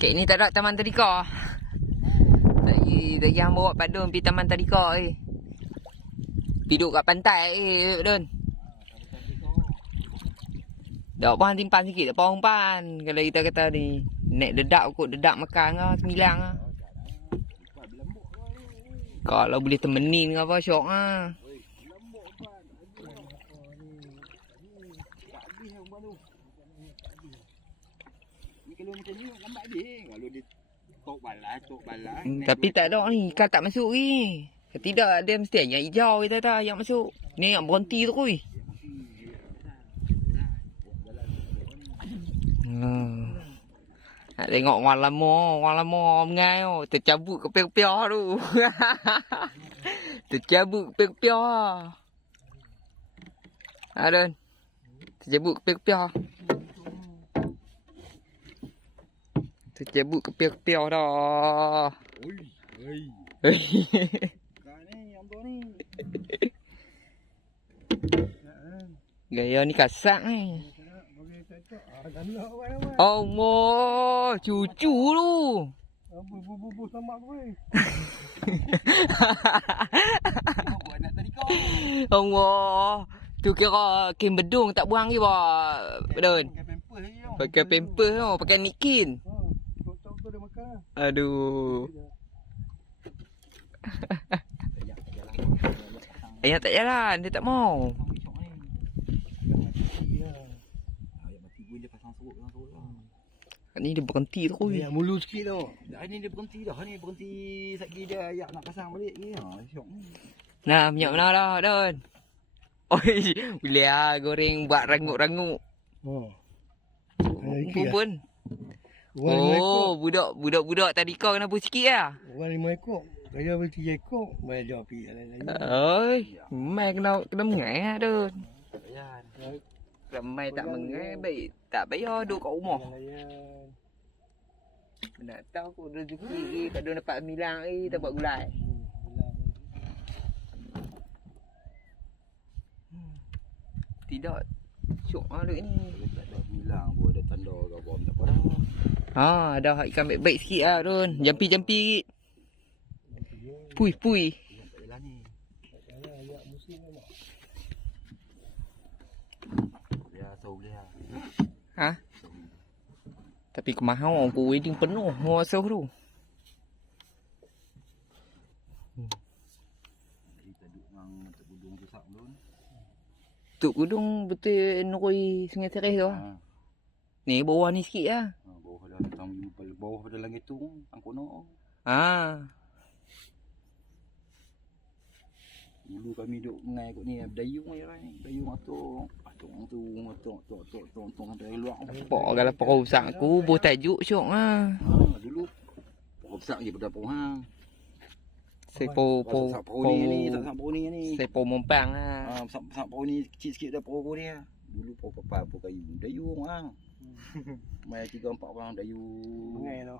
Kek ni tak ada taman tadika. Tak yang bawa Pak Don pergi taman tadika Pergi duduk kat pantai Pak Don. Dak apa timpan sikit, tak apa umpan. Kalau kita kata ni naik dedak kot, dedak makan ke sembilang ke. Kalau boleh temenin ke apa syok ah. Kalau macam ni lambat dia. Kalau dia tok balas. Tapi tak ada ni, ikan tak masuk ni. Tidak, dia mesti yang hijau kita tak yang masuk. Ni yang berhenti tu kuy. Nak tengok orang lama mengai tu. Tercabut kepiah-kepiah tu. Tercabut kepiah-kepiah. Adon. Tercabut kepiah-kepiah. Tercabut kepiah-kepiah dah. Oi. Kau ni yang tu ni. Gaya ni kasak ni. Allah, cucu tu. Bu sama gue. Allah. Tu kira kem bedung tak buang ke ba? Bedun. Pakai pampers tu, pakai nikin. Tok tu dia makan. Aduh. Ayah tak jalan, dia tak mau. Ni dia berhenti tu kuy. Yang mulu sikit tu. Dah ni dia berhenti dah. Ni berhenti sekali dia ayak nak pasang balik ni. Ha, syok ni. Nah, minyak mana dah, Don? Oi, boleh ah goreng buat rangup-rangup. Oh. Pun. Oh, budak-budak tadi kau kena pun sikit lah. Orang 5 ekor. Saya beli 3 ekor. Mai dia pergi lain-lain. Oi, mai kena mengai ah, Don. Ramai tak mengai, baik tak bayar duduk kat rumah. Nak tahu aku rezeki tak ada dapat milang tak buat gulai. Tidak syok ah duk ni. Tak ada milang pun ada tanda ke bom tak apa dah. Ha, ada ikan baik-baik sikit ah, Don. Jampi-jampi sikit. Pui. Ha? Tapi kemahal orang pun wedding penuh masa tu. Kita duduk dengan Tok Gudung tu sak dun. Tok Gudung betul Nurui Sungai Sereh tu. Ni bawah ni sikit lah. Bawah dah bawah pada langit tu angkut no. Ha. Dulu kami duduk mengai kot ni dayung je kan. Dayung atuk dari luar. Nampak kalau perau besar aku buh tajuk syok ah. Dulu perau besar je pada pohang. Sepo ni. Sepo Mompang ah. Besar perau ni kecil sikit dah perau dia. Dulu perau papai perau kayu. Dayung ah. Mai 3-4 orang dayung. Mengai tu.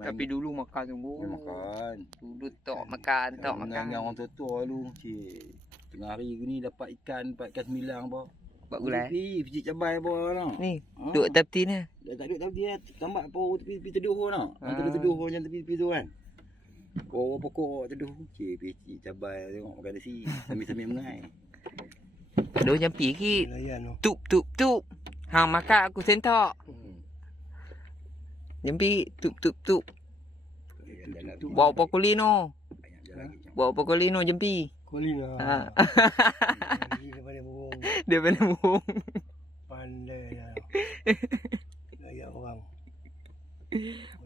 Tapi dulu makan sungguh. Makan. Dulu tok makan. Dengan orang tua-tua dulu. Cik. Tengah hari ni dapat ikan sembilang apa. Buat gulai. Pijit cabai apa lah. Ni, duduk tepi ni. Tak duduk tepi dia. Tambah tepi teduh lah. Teduh macam tepi tu kan. Pokok teduh. Cik, pijit cabai tengok makan nasi. Sambil mengai. Aduh jampi sikit. Tup. Hang makan aku sentak. Jampi tup. Bawa apa kulino? Bawa apa kulino jampi? Kulino. Ha. Dia pada burung. Pandai dah. Gaya orang.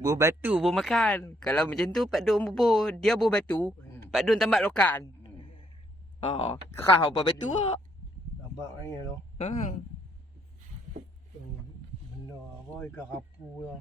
Buah batu buah makan. Kalau macam tu Pak Don bubuh, dia buah batu. Pak Don tambah lokan. Oh, kerah apa batu ah. Abang ni tu. Benda apa ikan rapu lah.